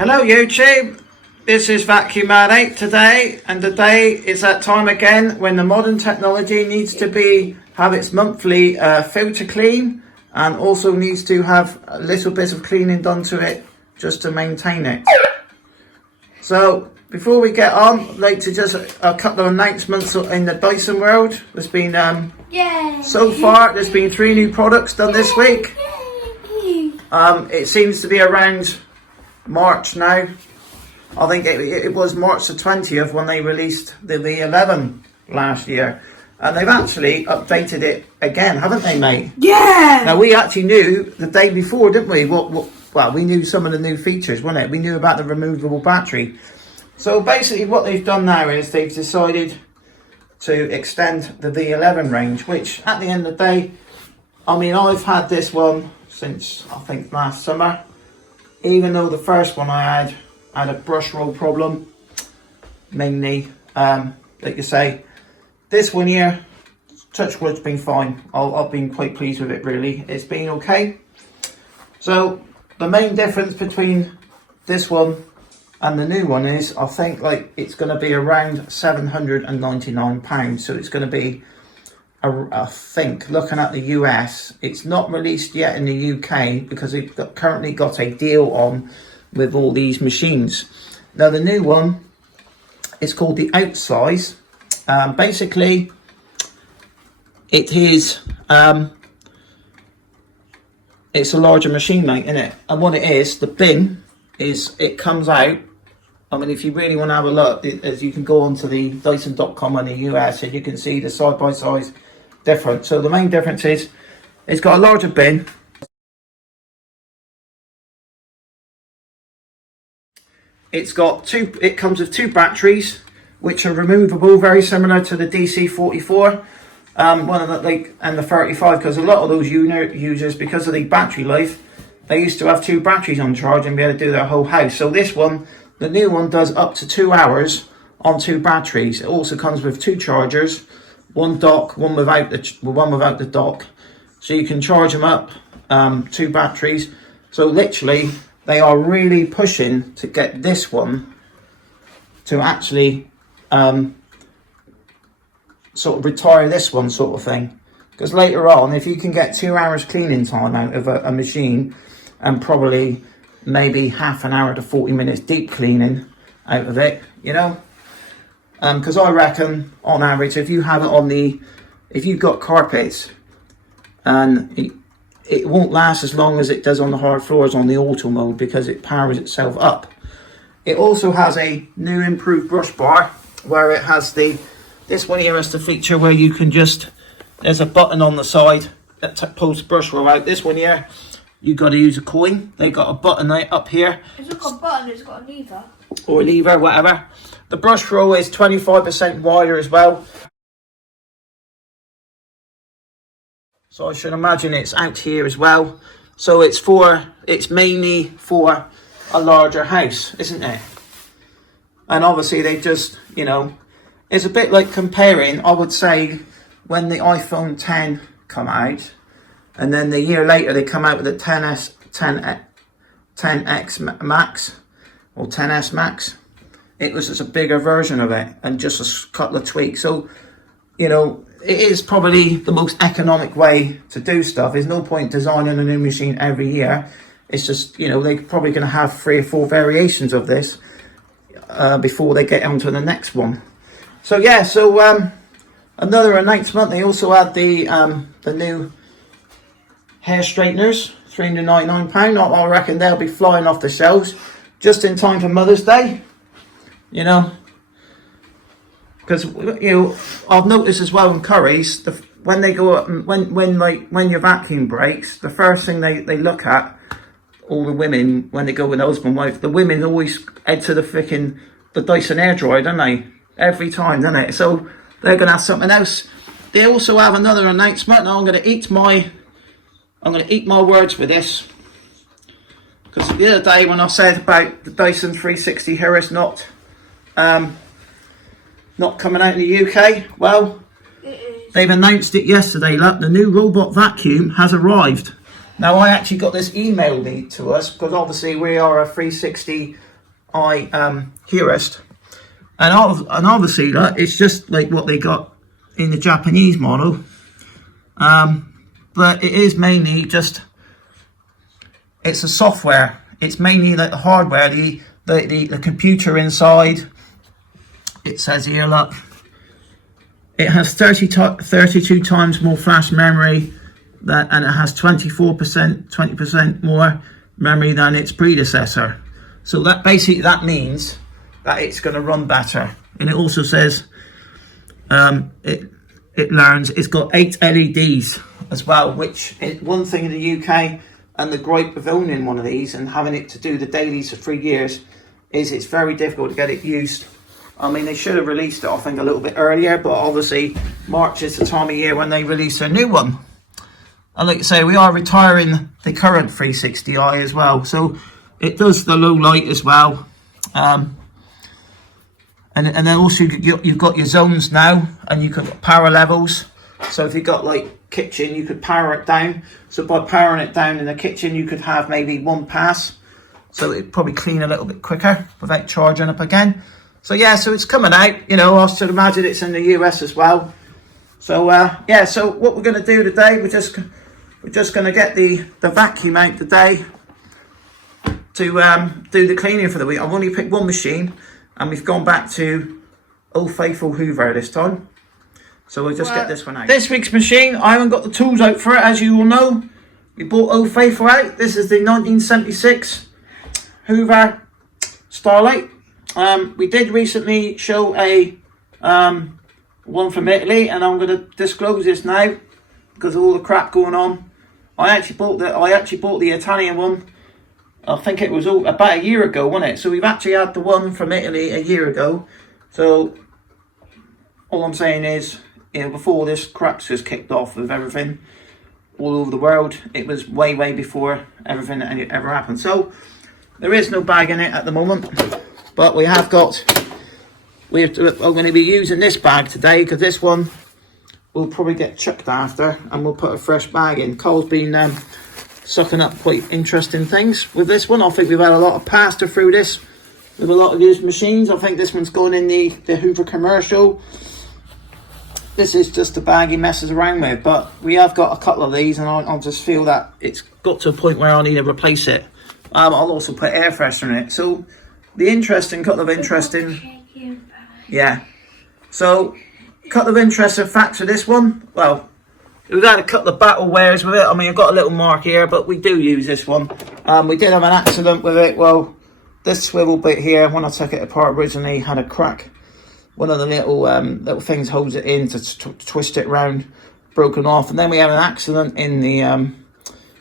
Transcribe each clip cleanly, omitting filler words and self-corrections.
Hello YouTube, this is Vacuum Man 8 today, and today is that time again when the modern technology needs to have its monthly filter clean, and also needs to have a little bit of cleaning done to it just to maintain it. So before we get on, I'd like to just a couple of announcements in the Dyson world. There's been so far there's been 3 new products done this week. It seems to be around March now. I think it was March the 20th when they released the V11 last year, and they've actually updated it again, haven't they, mate? Yeah. Now we actually knew the day before, didn't we? Well, we knew some of the new features, wasn't it? We knew about the removable battery. So basically, what they've done now is they've decided to extend the V11 range, which at the end of the day, I mean, I've had this one since I think last summer. Even though the first one I had a brush roll problem, mainly, like you say, this one here, touch wood's been fine. I've been quite pleased with it, really. It's been okay. So the main difference between this one and the new one is, I think, like, it's going to be around £799. So it's going to be, I think, looking at the US, it's not released yet in the UK because they've currently got a deal on with all these machines. Now the new one is called the Outsize. Basically, it is it's a larger machine, mate, isn't it? And what it is, the bin is, it comes out. I mean, if you really want to have a look, as you can go onto the Dyson.com in the US and you can see the side-by-side difference. So the main difference is it's got a larger bin. It's got it comes with 2 batteries, which are removable, very similar to the DC44. One of the, and the 35, because a lot of those users, because of the battery life, they used to have 2 batteries on charge and be able to do their whole house. So this one, the new one, does up to 2 hours on 2 batteries. It also comes with 2 chargers, one dock, one without the dock, so you can charge them up. 2 batteries. So literally, they are really pushing to get this one to actually sort of retire this one, sort of thing. Because later on, if you can get 2 hours cleaning time out of a machine, and probably maybe half an hour to 40 minutes deep cleaning out of it, you know. Because I reckon, on average, if you have it if you've got carpets, and it won't last as long as it does on the hard floors on the auto mode, because it powers itself up. It also has a new improved brush bar, where it has this one here has the feature where you can there's a button on the side that pulls the brush roll out. This one here, you've got to use a coin. They got a button up here. It's not got a button, it's got a lever. Or a lever, whatever. The brush roll is 25% wider as well. So I should imagine it's out here as well. So it's mainly for a larger house, isn't it? And obviously they just, you know, it's a bit like comparing, I would say, when the iPhone 10 come out, and then the year later they come out with the 10X Max, or 10S Max. It was just a bigger version of it, and just a couple of tweaks. So, you know, it is probably the most economic way to do stuff. There's no point designing a new machine every year. It's just, you know, they're probably going to have 3 or 4 variations of this before they get onto the next one. So yeah, another announcement. They also had the new hair straighteners, £399. I reckon they'll be flying off the shelves just in time for Mother's Day. You know, because, you know, I've noticed as well in Curry's, when they go up, when your vacuum breaks, the first thing they look at, all the women, when they go with the husband and wife, the women always head to the Dyson air dryer, don't they? Every time, don't they? So they're going to have something else. They also have another announcement. Now I'm going to eat my words with this. Because the other day when I said about the Dyson 360 Harris not coming out in the UK, well, they've announced it yesterday. Look, the new robot vacuum has arrived. Now I actually got this emailed to us, because obviously we are a 360 Hearest, and obviously that it's just like what they got in the Japanese model, but it is mainly just, it's a software. It's mainly like the hardware, the computer inside. It says here, look, it has 32 times more flash memory, and it has 20% more memory than its predecessor. So that basically that means that it's going to run better. And it also says it learns. It's got 8 LEDs as well, which is one thing in the UK. And the gripe of owning one of these and having it to do the dailies for 3 years is it's very difficult to get it used. I mean, they should have released it, I think, a little bit earlier, but obviously March is the time of year when they release a new one. And like I say, we are retiring the current 360i as well, so it does the low light as well. And then also you've got your zones now, and you can power levels. So if you've got like kitchen, you could power it down. So by powering it down in the kitchen, you could have maybe 1 pass. So it'd probably clean a little bit quicker without charging up again. So yeah, so it's coming out, you know, I should imagine it's in the US as well. So yeah, so what we're going to do today, we're just going to get the vacuum out today to do the cleaning for the week. I've only picked one machine, and we've gone back to Old Faithful Hoover this time. So we'll just get this one out. This week's machine, I haven't got the tools out for it, as you all know. We bought Old Faithful out. This is the 1976 Hoover Starlight. We did recently show a one from Italy, and I'm going to disclose this now because of all the crap going on. I actually bought the Italian one. I think it was about a year ago, wasn't it? So we've actually had the one from Italy a year ago. So all I'm saying is, you know, before this crap was kicked off with everything all over the world, it was way before everything that ever happened. So there is no bag in it at the moment, but we have got. I'm going to be using this bag today because this one will probably get chucked after, and we'll put a fresh bag in. Cole's been sucking up quite interesting things with this one. I think we've had a lot of pasta through this with a lot of these machines. I think this one's going in the Hoover commercial. This is just a bag he messes around with, but we have got a couple of these, and I just feel that it's got to a point where I need to replace it. I'll also put air freshener in it. So couple of interesting, yeah. So couple of interesting facts for this one. Well, we've had a couple of battle wears with it. I mean, I've got a little mark here, but we do use this one. We did have an accident with it. Well, this swivel bit here, when I took it apart originally, had a crack. One of the little things holds it in to twist it round, broken off. And then we had an accident in the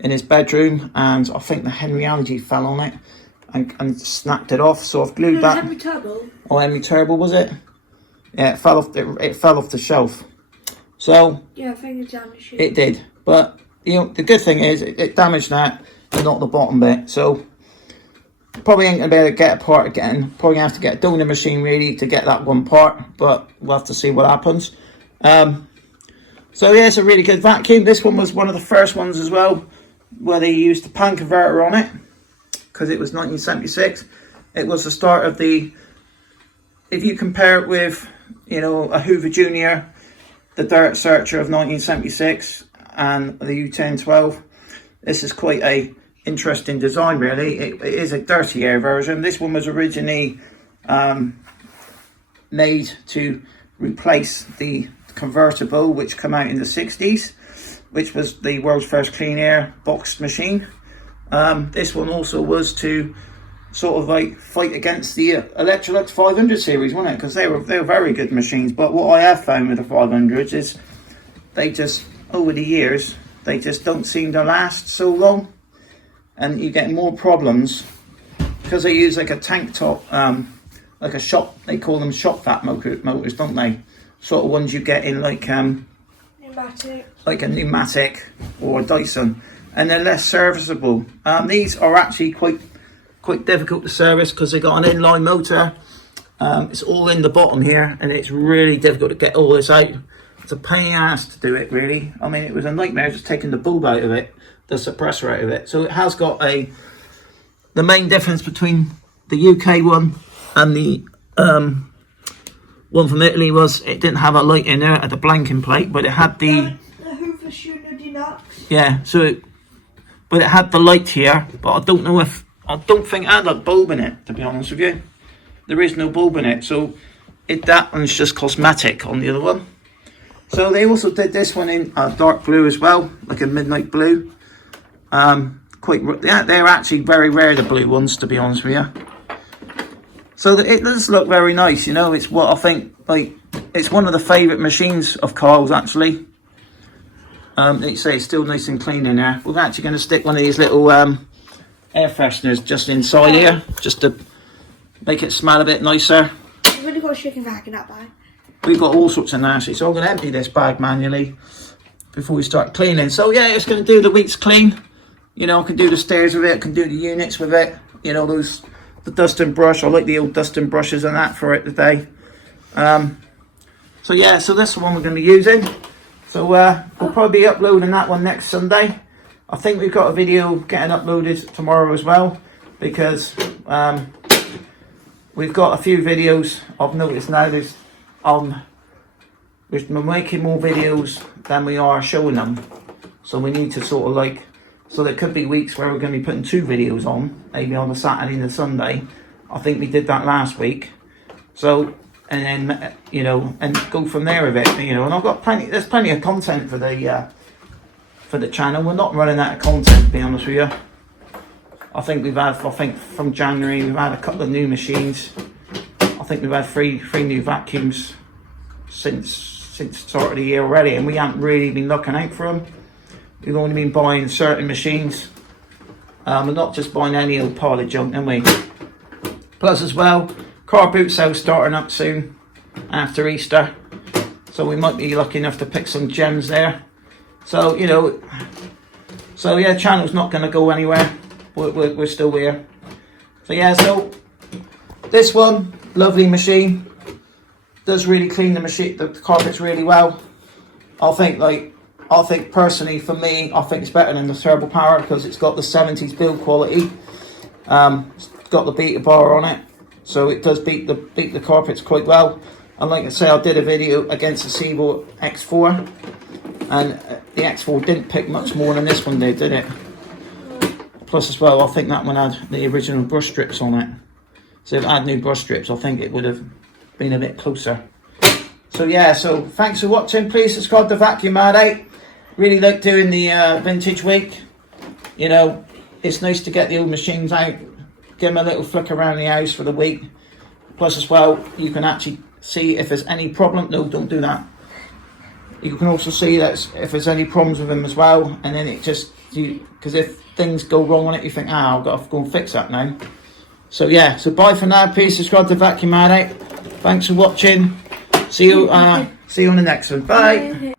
in his bedroom, and I think the Henry algae fell on it and snapped it off. So I've glued that. Henry Turbo. Oh, Henry Turbo, was it? Yeah, it fell off the shelf. So Yeah, I think it damaged it. It did, but you know the good thing is it damaged that and not the bottom bit. So probably ain't gonna be able to get a part again. Probably gonna have to get a donor machine really to get that one part, but we'll have to see what happens. So yeah, it's a really good vacuum. This one was one of the first ones as well, where they used the pan converter on it, because it was 1976. It was the start of the, if you compare it with, you know, a Hoover Junior, the Dirt Searcher of 1976, and the U1012, this is quite a interesting design really. It is a dirtier version. This one was originally made to replace the convertible which came out in the 60s, which was the world's first clean air boxed machine. This one also was to sort of like fight against the Electrolux 500 series, wasn't it? Because they were very good machines. But what I have found with the 500s is they just, over the years, they just don't seem to last so long, and you get more problems because they use like a tank top, like a shop. They call them shop vac motors, don't they? Sort of ones you get in like Pneumatic. Like a pneumatic or a Dyson, and they're less serviceable. These are actually quite difficult to service because they got an inline motor. It's all in the bottom here, and it's really difficult to get all this out. It's a pain in the ass to do it really. I mean, it was a nightmare just taking the bulb out of it, the suppressor out of it. So it has got the main difference between the UK one and the one from Italy was, it didn't have a light in there at the blanking plate, but it had the Hoover Shooter Deluxe. yeah. So, but it had the light here, but I don't know if I don't think it had a bulb in it. To be honest with you, there is no bulb in it, so that one's just cosmetic on the other one. So they also did this one in dark blue as well, like a midnight blue. They're actually very rare, the blue ones, to be honest with you. So it does look very nice, you know. It's what I think, like, it's one of the favourite machines of Carl's, actually. They say it's still nice and clean in there. We're actually going to stick one of these little air fresheners just inside here, just to make it smell a bit nicer. I've really got a chicken vacuum that bag. We've got all sorts of nasty, so I'm going to empty this bag manually before we start cleaning. So yeah, it's going to do the week's clean. You know, I can do the stairs with it, I can do the units with it. You know, the dusting brush. I like the old dusting brushes and that for it today. So yeah, so this is the one we're going to be using. So we'll probably be uploading that one next Sunday. I think we've got a video getting uploaded tomorrow as well, because we've got a few videos. I've noticed now we're making more videos than we are showing them. So we need to sort of like, so there could be weeks where we're going to be putting 2 videos on, maybe on the Saturday and the Sunday. I think we did that last week. So, and then, you know, and go from there with it, you know. And I've got there's plenty of content for the channel. We're not running out of content, to be honest with you. I think from January, we've had a couple of new machines. I think we've had three new vacuums since the start of the year already, and we haven't really been looking out for them. We've only been buying certain machines. We're not just buying any old pile of junk, are we? Plus as well, car boot sale starting up soon after Easter. So we might be lucky enough to pick some gems there. So, you know, so yeah, channel's not going to go anywhere. We're still here. So yeah, so this one, lovely machine. Does really clean the carpets really well. I think personally, for me, I think it's better than the Turbo Power because it's got the 70s build quality. It's got the beater bar on it, so it does beat the carpets quite well. And like I say, I did a video against the Seaboard X4, and the X4 didn't pick much more than this one did it? Plus as well, I think that one had the original brush strips on it. So if it had new brush strips, I think it would have been a bit closer. So yeah, so thanks for watching. Please subscribe to Vacuum Mad 8. Really like doing the vintage week. You know, it's nice to get the old machines out, give them a little flick around the house for the week. Plus as well, you can actually see if there's any problem. No, don't do that. You can also see that if there's any problems with them as well, and then it just, because if things go wrong on it, you think, I've got to go and fix that now. So yeah, so bye for now. Please subscribe to Vacuum Mad 8. Thanks for watching. See you on the next one. Bye.